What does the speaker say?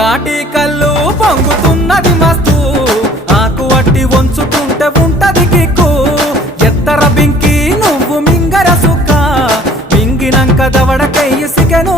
తాటి కళ్ళు పొంగుతున్నది మస్తు ఆకు వట్టి వంచుతుంటే ఉంటది కిక్కు ఎత్తర బింకి నువ్వు మింగర సుక్క మింగినంక దవడకయ్యి సిగను